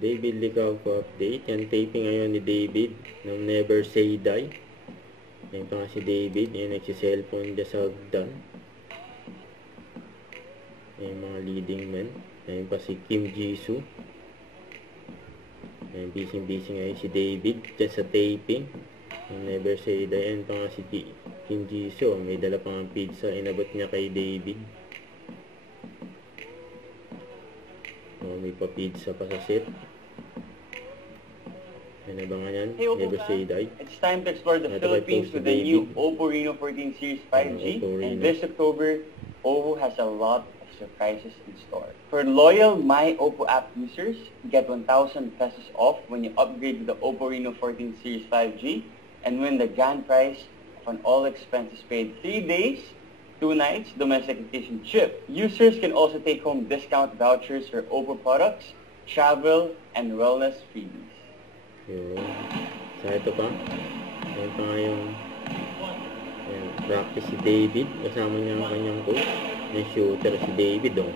David Licauco update. Yan, taping ngayon ni David ng Never Say Die. Yan pa nga si David. Yan, nagsiselfone dyan sa hagdan. Yan mga leading men. Yan pa si Kim Jisoo. Yan, busy ngayon si David dyan sa taping ng Never Say Die. Yan pa nga si Kim Jisoo. May dala pang pizza. Inabot niya kay David. May pa-pizza pa sa set. Abangan yan. Hey, Oppo Never Say Die. It's time to explore the Philippines with the new Oppo Reno 14 Series 5G. And this October, Oppo has a lot of surprises in store. For loyal My Oppo app users, get 1,000 pesos off when you upgrade to the Oppo Reno 14 Series 5G and win the grand prize of an all expenses paid 3 days, 2 nights domestic vacation trip. Users can also take home discount vouchers for Oppo products, travel, and wellness freebies. Yun. Sa ito pa. Yan pa nga yung practice si David. Kasama niya ang kanyang coach. Yung shooter si David. Oh.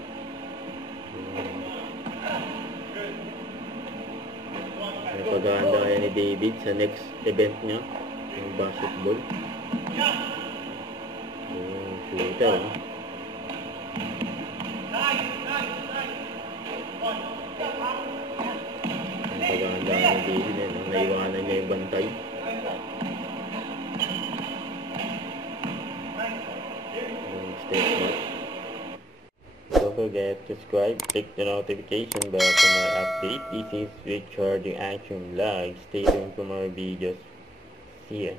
Pag-aanda kaya ni David sa next event niya. Yung basketball. Yung shooter. Oh. Pag-aanda ni David. Naiwanan niya yung bantay. Step back. Don't forget to subscribe, click the notification bell for more update. This is Richard, the Action Vlog. Stay tuned for more videos. See ya.